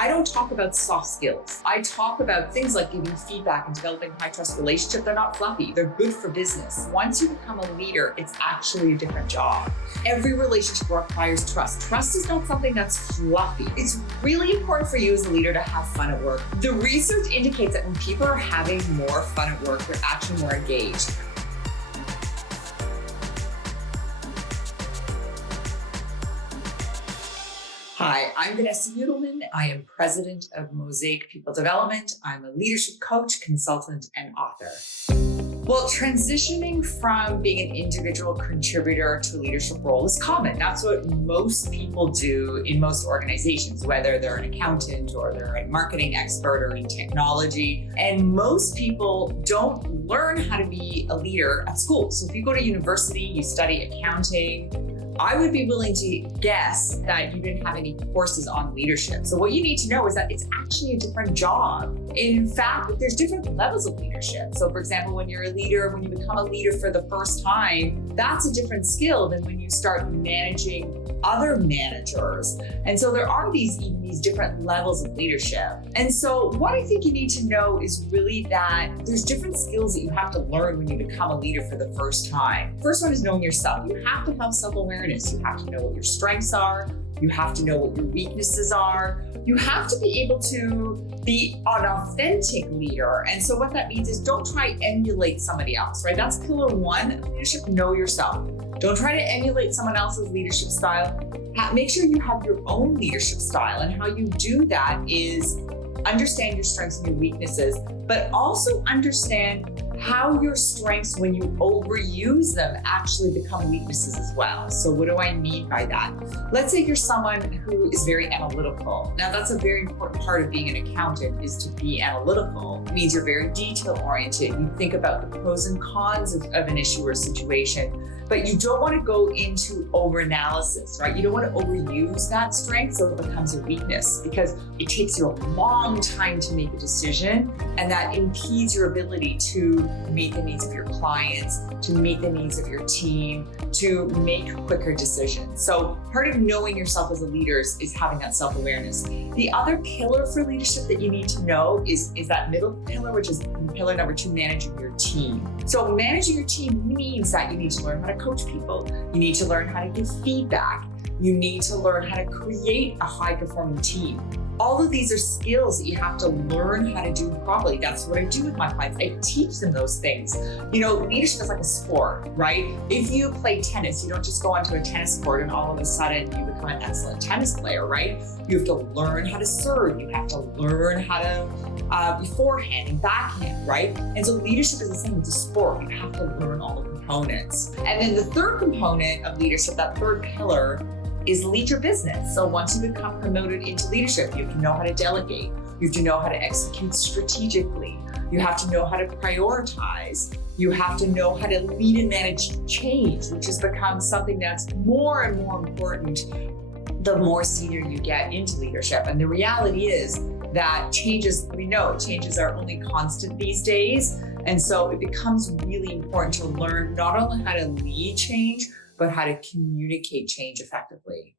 I don't talk about soft skills. I talk about things like giving feedback and developing high trust relationships. They're not fluffy. They're good for business. Once you become a leader, it's actually a different job. Every relationship requires trust. Trust is not something that's fluffy. It's really important for you as a leader to have fun at work. The research indicates that when people are having more fun at work, they're actually more engaged. Hi, I'm Vanessa Judelman. I am president of Mosaic People Development. I'm a leadership coach, consultant, and author. Well, transitioning from being an individual contributor to a leadership role is common. That's what most people do in most organizations, whether they're an accountant or they're a marketing expert or in technology. And most people don't learn how to be a leader at school. So if you go to university, you study accounting, I would be willing to guess that you didn't have any courses on leadership. So what you need to know is that it's actually a different job. In fact, there's different levels of leadership. So for example, when you're a leader, when you become a leader for the first time, that's a different skill than when you start managing other managers. And so there are these different levels of leadership. And so what I think you need to know is really that there's different skills that you have to learn when you become a leader for the first time. First one is knowing yourself. You have to have self-awareness. You have to know what your strengths are. You have to know what your weaknesses are. You have to be able to be an authentic leader. And so what that means is don't try to emulate somebody else, right? That's pillar one of leadership, know yourself. Don't try to emulate someone else's leadership style. Make sure you have your own leadership style. And how you do that is understand your strengths and your weaknesses, but also understand how your strengths, when you overuse them, actually become weaknesses as well. So what do I mean by that? Let's say you're someone who is very analytical. Now that's a very important part of being an accountant, is to be analytical. It means you're very detail oriented. You think about the pros and cons of an issue or situation, but you don't want to go into over-analysis, right? You don't want to overuse that strength so it becomes a weakness, because it takes you a long time to make a decision, and that impedes your ability to meet the needs of your clients, to meet the needs of your team, to make quicker decisions. So part of knowing yourself as a leader is having that self-awareness. The other pillar for leadership that you need to know is that middle pillar, which is pillar number 2, managing your team. So managing your team means that you need to learn how to coach people. You need to learn how to give feedback. You need to learn how to create a high-performing team. All of these are skills that you have to learn how to do properly. That's what I do with my clients. I teach them those things. You know, leadership is like a sport, right? If you play tennis, you don't just go onto a tennis court and all of a sudden you become an excellent tennis player, right? You have to learn how to serve. You have to learn how to forehand and backhand, right? And so leadership is the same. It's a sport. You have to learn all the components. And then the third component of leadership, that third pillar, is lead your business. So once you become promoted into leadership, you have to know how to delegate. You have to know how to execute strategically. You have to know how to prioritize. You have to know how to lead and manage change, which has become something that's more and more important the more senior you get into leadership. And the reality is that changes are only constant these days. And so it becomes really important to learn not only how to lead change, but how to communicate change effectively.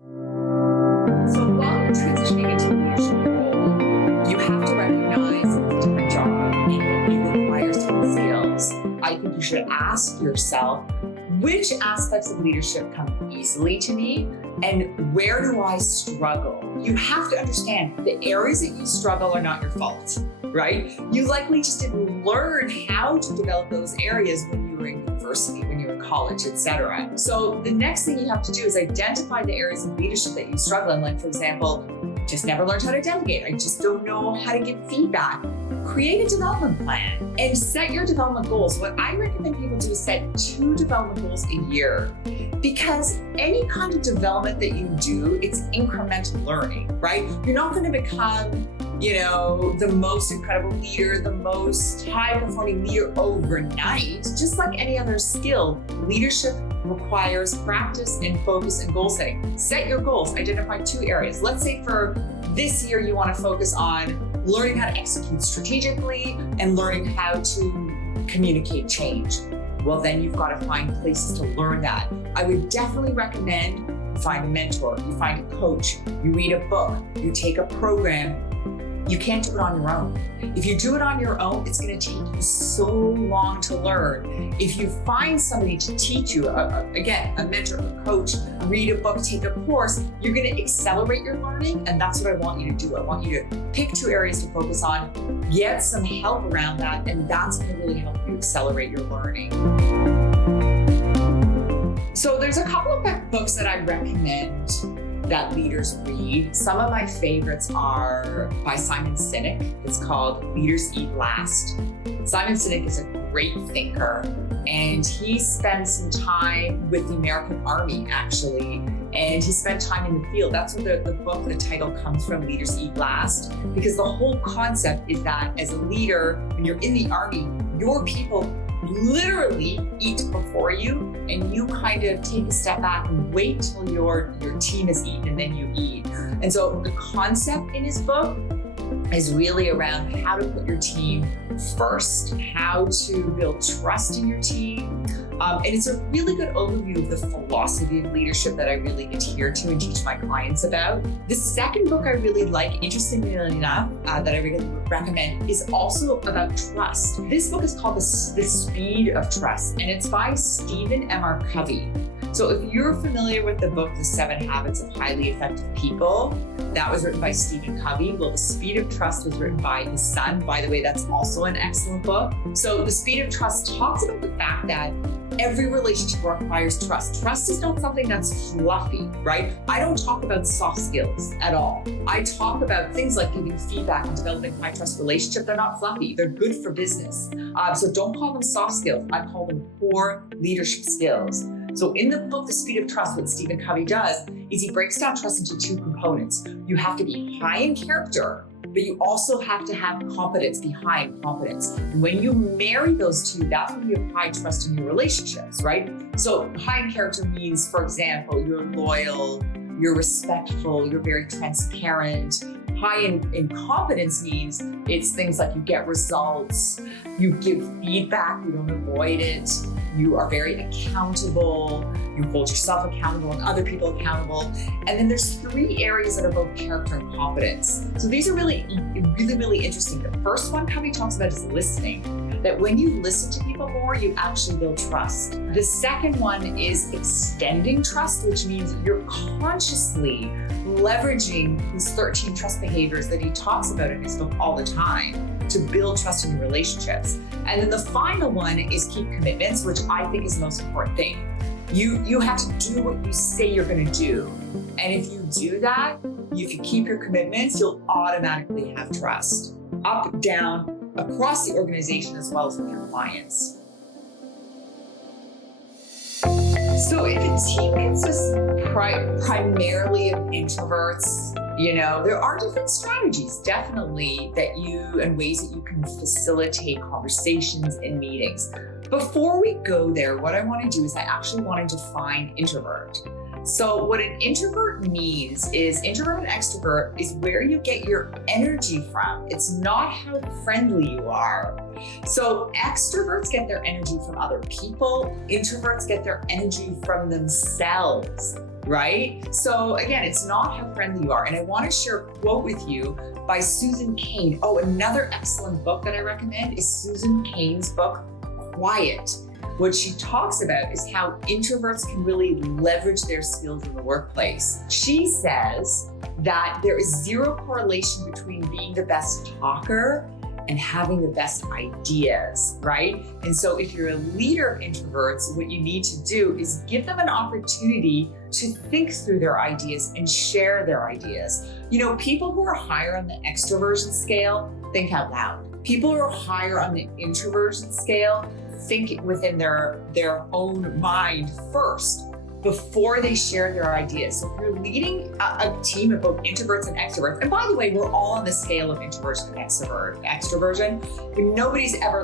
So while you're transitioning into a leadership role, you have to recognize it's a different job and it requires different skills. I think you should ask yourself, which aspects of leadership come easily to me and where do I struggle? You have to understand the areas that you struggle are not your fault, right? You likely just didn't learn how to develop those areas when you were in university, when you were in college, etc. So the next thing you have to do is identify the areas of leadership that you struggle in. Like, for example, just never learned how to delegate. I just don't know how to give feedback. Create a development plan and set your development goals. What I recommend people do is set 2 development goals a year, because any kind of development that you do, it's incremental learning, right? You're not going to become, the most incredible leader, the most high-performing leader overnight. Just like any other skill, leadership requires practice and focus and goal setting. Set your goals, identify 2 areas. Let's say for this year, you want to focus on learning how to execute strategically and learning how to communicate change. Well, then you've got to find places to learn that. I would definitely recommend find a mentor, you find a coach, you read a book, you take a program. You can't do it on your own. If you do it on your own, it's going to take you so long to learn. If you find somebody to teach you, again, a mentor, a coach, read a book, take a course, you're going to accelerate your learning. And that's what I want you to do. I want you to pick 2 areas to focus on, get some help around that, and that's going to really help you accelerate your learning. So there's a couple of books that I recommend that leaders read. Some of my favorites are by Simon Sinek. It's called Leaders Eat Last. Simon Sinek is a great thinker, and he spent some time with the American Army, actually, and he spent time in the field. That's where the book, the title comes from, Leaders Eat Last, because the whole concept is that as a leader, when you're in the Army, your people literally eat before you, and you kind of take a step back and wait till your team has eaten and then you eat. And so the concept in his book is really around how to put your team first, how to build trust in your team. And it's a really good overview of the philosophy of leadership that I really adhere to and teach my clients about. The second book I really like, interestingly enough, that I really recommend is also about trust. This book is called The Speed of Trust, and it's by Stephen M. Covey. So if you're familiar with the book, The 7 Habits of Highly Effective People, that was written by Stephen Covey. Well, The Speed of Trust was written by his son. By the way, that's also an excellent book. So The Speed of Trust talks about the fact that every relationship requires trust. Trust is not something that's fluffy, right? I don't talk about soft skills at all. I talk about things like giving feedback and developing high trust relationship. They're not fluffy. They're good for business. So don't call them soft skills. I call them core leadership skills. So in the book, The Speed of Trust, what Stephen Covey does is he breaks down trust into 2 components. You have to be high in character, but you also have to have competence behind competence. And when you marry those 2, that's when you have high trust in your relationships, right? So high in character means, for example, you're loyal, you're respectful, you're very transparent. High in competence means it's things like you get results, you give feedback, you don't avoid it, you are very accountable, you hold yourself accountable and other people accountable. And then there's 3 areas that are both character and competence. So these are really interesting. The first one Covey talks about is listening. That when you listen to people more, you actually build trust. The second one is extending trust, which means you're consciously leveraging these 13 trust behaviors that he talks about in his book all the time to build trust in your relationships. And then the final one is keep commitments, which I think is the most important thing. You have to do what you say you're going to do. And if you do that, you can keep your commitments, you'll automatically have trust. Up, down, across the organization as well as with your clients. So if a team consists primarily of introverts, there are different strategies, definitely, and ways that you can facilitate conversations in meetings. Before we go there, what I want to do is I actually want to define introvert. So what an introvert means is introvert and extrovert is where you get your energy from. It's not how friendly you are. So extroverts get their energy from other people. Introverts get their energy from themselves, right? So again, it's not how friendly you are. And I want to share a quote with you by Susan Cain. Oh, another excellent book that I recommend is Susan Cain's book, Quiet. What she talks about is how introverts can really leverage their skills in the workplace. She says that there is 0 correlation between being the best talker and having the best ideas, right? And so if you're a leader of introverts, what you need to do is give them an opportunity to think through their ideas and share their ideas. People who are higher on the extroversion scale, think out loud. People who are higher on the introversion scale, think within their own mind first before they share their ideas. So if you're leading a team of both introverts and extroverts, and by the way, we're all on the scale of introversion and extroversion. Nobody's ever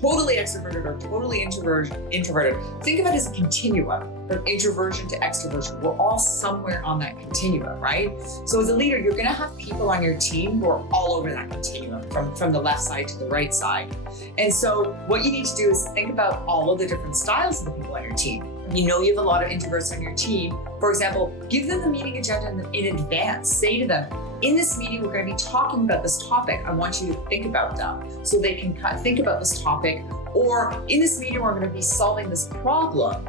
totally extroverted or totally introverted. Think of it as a continuum from introversion to extroversion. We're all somewhere on that continuum, right? So as a leader, you're gonna have people on your team who are all over that continuum from the left side to the right side. And so what you need to do is think about all of the different styles of the people on your team. you know you have a lot of introverts on your team, for example, give them the meeting agenda in advance. Say to them, in this meeting, we're going to be talking about this topic. I want you to think about them so they can think about this topic. Or in this meeting, we're going to be solving this problem.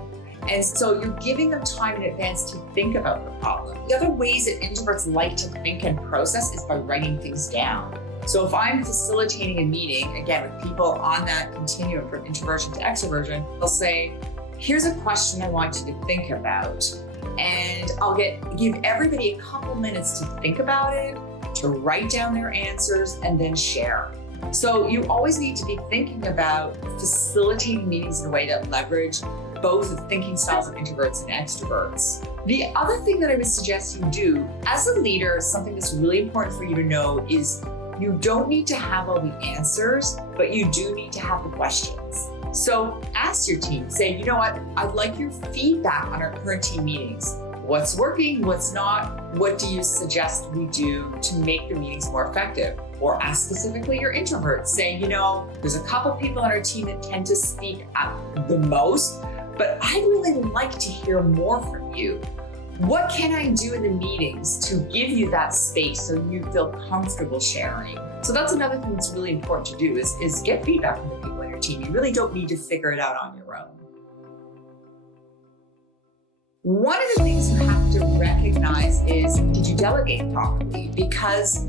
And so you're giving them time in advance to think about the problem. The other ways that introverts like to think and process is by writing things down. So if I'm facilitating a meeting, again, with people on that continuum from introversion to extroversion, they'll say, here's a question I want you to think about. And I'll give everybody a couple minutes to think about it, to write down their answers, and then share. So you always need to be thinking about facilitating meetings in a way that leverage both the thinking styles of introverts and extroverts. The other thing that I would suggest you do as a leader, something that's really important for you to know is you don't need to have all the answers, but you do need to have the questions. So ask your team, say, you know what, I'd like your feedback on our current team meetings. What's working, what's not? What do you suggest we do to make the meetings more effective? Or ask specifically your introverts, say, you know, there's a couple people on our team that tend to speak up the most, but I'd really like to hear more from you. What can I do in the meetings to give you that space so you feel comfortable sharing? So that's another thing that's really important to do is get feedback from the people on your team. You really don't need to figure it out on your own. One of the things you have to recognize is, did you delegate properly? Because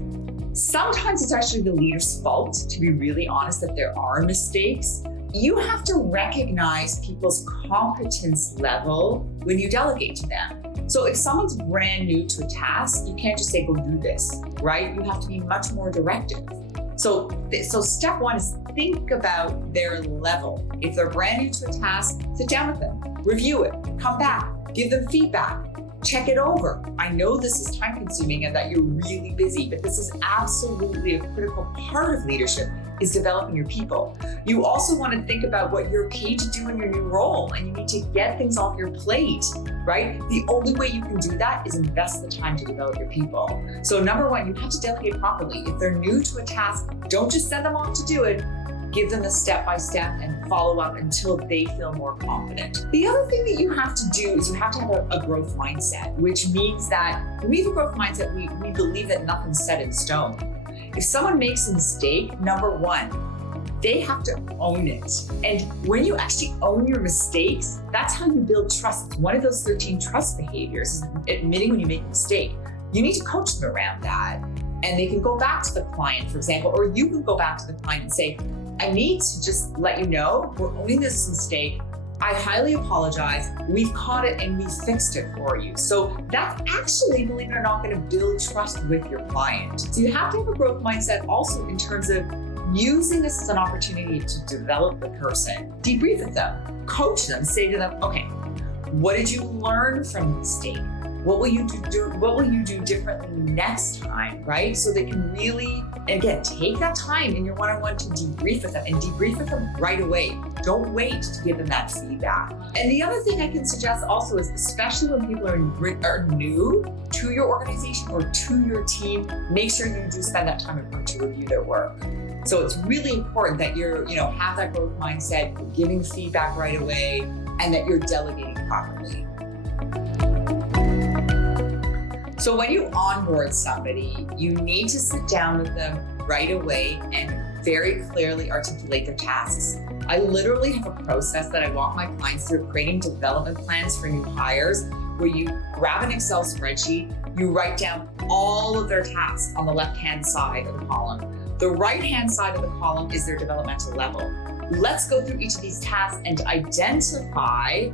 sometimes it's actually the leader's fault, to be really honest, that there are mistakes. You have to recognize people's competence level when you delegate to them. So if someone's brand new to a task, you can't just say, go do this, right? You have to be much more directive. So step one is think about their level. If they're brand new to a task, sit down with them, review it, come back, give them feedback, check it over. I know this is time consuming and that you're really busy, but this is absolutely a critical part of leadership, is developing your people. You also want to think about what you're paid to do in your new role, and you need to get things off your plate, right? The only way you can do that is invest the time to develop your people. So number one, you have to delegate properly. If they're new to a task, don't just send them off to do it. Give them the step-by-step and follow up until they feel more confident. The other thing that you have to do is you have to have a growth mindset, which means that when we have a growth mindset, we believe that nothing's set in stone. If someone makes a mistake, number one, they have to own it. And when you actually own your mistakes, that's how you build trust. It's one of those 13 trust behaviors, is admitting when you make a mistake. You need to coach them around that. And they can go back to the client, for example, or you can go back to the client and say, I need to just let you know, we're owning this mistake. I highly apologize. We've caught it and we fixed it for you. So that's actually, believe it or not, going to build trust with your client. So you have to have a growth mindset also in terms of using this as an opportunity to develop the person. Debrief with them, coach them, say to them, okay, what did you learn from the mistake? What will you do differently next time, right? So they can really, again, take that time in your one-on-one to debrief with them, and debrief with them right away. Don't wait to give them that feedback. And the other thing I can suggest also is, especially when people are new to your organization or to your team, make sure you do spend that time to review their work. So it's really important that you're, have that growth mindset, you're giving feedback right away, and that you're delegating properly. So when you onboard somebody, you need to sit down with them right away and very clearly articulate their tasks. I literally have a process that I walk my clients through, creating development plans for new hires, where you grab an Excel spreadsheet, you write down all of their tasks on the left-hand side of the column. The right-hand side of the column is their developmental level. Let's go through each of these tasks and identify,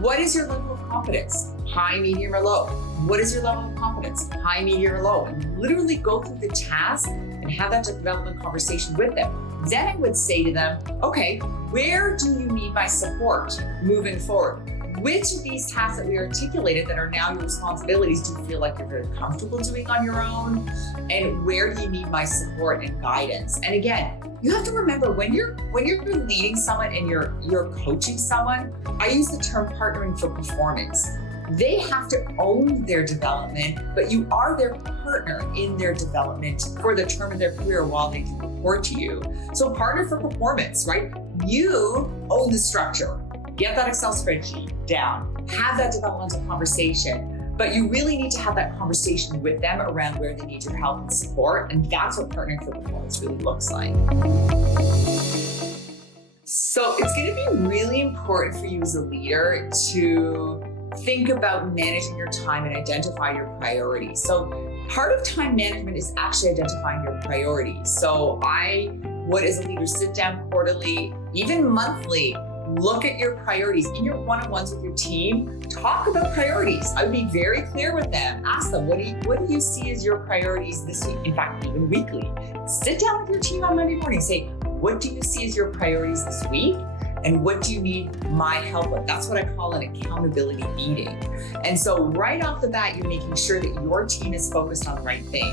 what is your level of competence? High, medium, or low? What is your level of competence? High, medium, or low? And literally go through the task and have that development conversation with them. Then I would say to them, okay, where do you need my support moving forward? Which of these tasks that we articulated that are now your responsibilities do you feel like you're very comfortable doing on your own? And where do you need my support and guidance? And again, you have to remember, when you're leading someone and you're coaching someone, I use the term partnering for performance. They have to own their development, but you are their partner in their development for the term of their career while they do report to you. So partner for performance, right? You own the structure. Get that Excel spreadsheet, down, have that developmental conversation. But you really need to have that conversation with them around where they need your help and support. And that's what partnering for performance really looks like. So it's going to be really important for you as a leader to think about managing your time and identify your priorities. So part of time management is actually identifying your priorities. So I would, as a leader, sit down quarterly, even monthly, look at your priorities in your one-on-ones with your team. Talk about priorities. I would be very clear with them. Ask them, what do you see as your priorities this week? In fact, even weekly. Sit down with your team on Monday morning. Say, what do you see as your priorities this week? And what do you need my help with? That's what I call an accountability meeting. And so right off the bat, you're making sure that your team is focused on the right thing.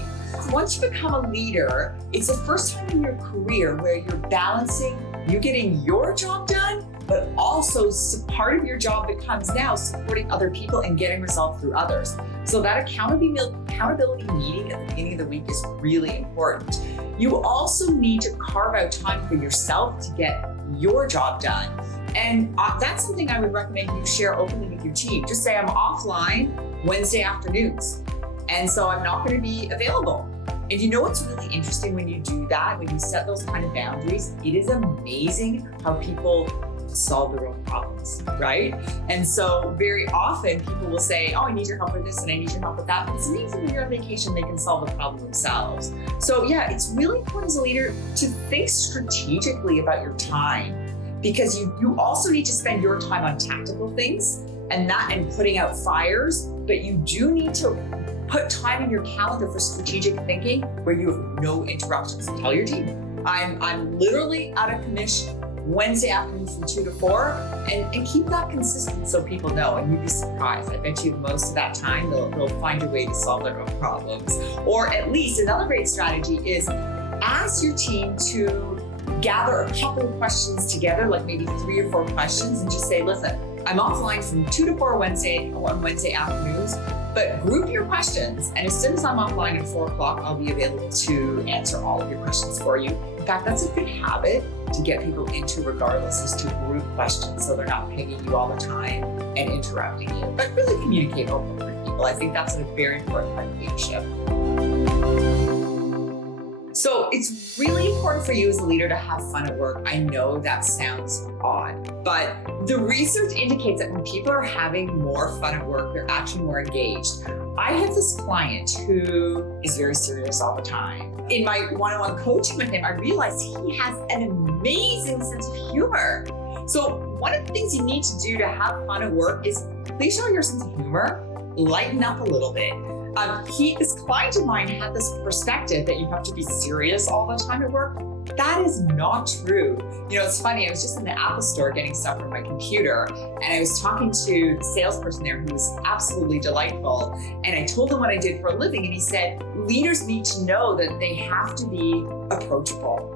Once you become a leader, it's the first time in your career where you're balancing, you're getting your job done, but also part of your job becomes now supporting other people and getting results through others. So that accountability meeting at the beginning of the week is really important. You also need to carve out time for yourself to get your job done. And that's something I would recommend you share openly with your team. Just say, I'm offline Wednesday afternoons, and so I'm not going to be available. And you know what's really interesting when you do that, when you set those kind of boundaries, it is amazing how people solve their own problems, right? And so very often people will say, oh, I need your help with this and I need your help with that. But it's amazing when you're on vacation, they can solve the problem themselves. So yeah, it's really important as a leader to think strategically about your time, because you also need to spend your time on tactical things and putting out fires, but you do need to put time in your calendar for strategic thinking where you have no interruptions. Tell your team, I'm literally out of commission Wednesday afternoon from 2 to 4, and keep that consistent so people know, and you'd be surprised. I bet you most of that time they'll find a way to solve their own problems. Or at least another great strategy is ask your team to gather a couple of questions together, like maybe 3 or 4 questions, and just say, listen, I'm offline from 2 to 4 on Wednesday afternoons, but group your questions. And as soon as I'm offline at 4 o'clock, I'll be available to answer all of your questions for you. In fact, that's a good habit to get people into regardless, is to group questions so they're not pinging you all the time and interrupting you. But really communicate openly with people. I think that's a very important part of leadership. So it's really important for you as a leader to have fun at work. I know that sounds odd, but the research indicates that when people are having more fun at work, they're actually more engaged. I have this client who is very serious all the time. In my one-on-one coaching with him, I realized he has an amazing sense of humor. So one of the things you need to do to have fun at work is please show your sense of humor, lighten up a little bit. This client of mine had this perspective that you have to be serious all the time at work. That is not true. You know, it's funny, I was just in the Apple store getting stuff from my computer, and I was talking to the salesperson there who was absolutely delightful. And I told him what I did for a living, and he said, leaders need to know that they have to be approachable.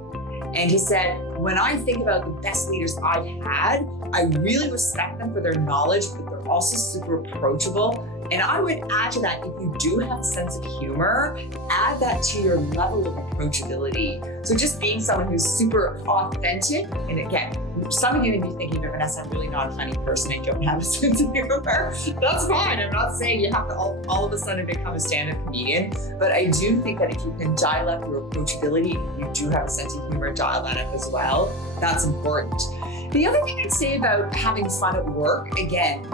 And he said, when I think about the best leaders I've had, I really respect them for their knowledge, but they're also super approachable. And I would add to that, if you do have a sense of humor, add that to your level of approachability. So just being someone who's super authentic, and again, some of you may be thinking, Vanessa, I'm really not a funny person, I don't have a sense of humor. That's fine. I'm not saying you have to all of a sudden become a stand-up comedian, but I do think that if you can dial up your approachability, you do have a sense of humor, dial that up as well. That's important. The other thing I'd say about having fun at work, again,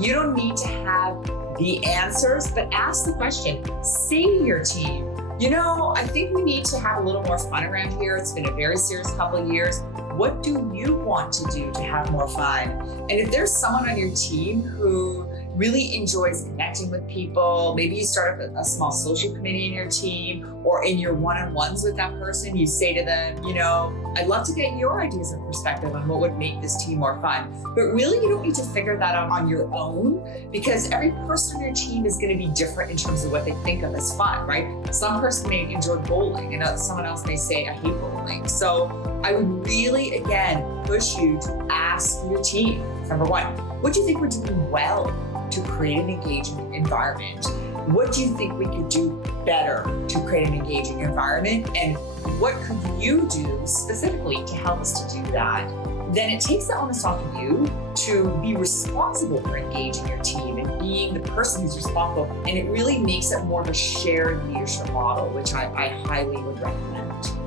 you don't need to have the answers, but ask the question. Say to your team, you know, I think we need to have a little more fun around here. It's been a very serious couple of years. What do you want to do to have more fun? And if there's someone on your team who really enjoys connecting with people, maybe you start up a small social committee in your team, or in your one-on-ones with that person, you say to them, you know, I'd love to get your ideas and perspective on what would make this team more fun. But really, you don't need to figure that out on your own, because every person on your team is going to be different in terms of what they think of as fun, right? Some person may enjoy bowling, and someone else may say, I hate bowling. So I would really, again, push you to ask your team, number one, what do you think we're doing well to create an engaging environment? What do you think we could do better to create an engaging environment? And what could you do specifically to help us to do that? then it takes the onus off of you to be responsible for engaging your team and being the person who's responsible. And it really makes it more of a shared leadership model, which I highly would recommend.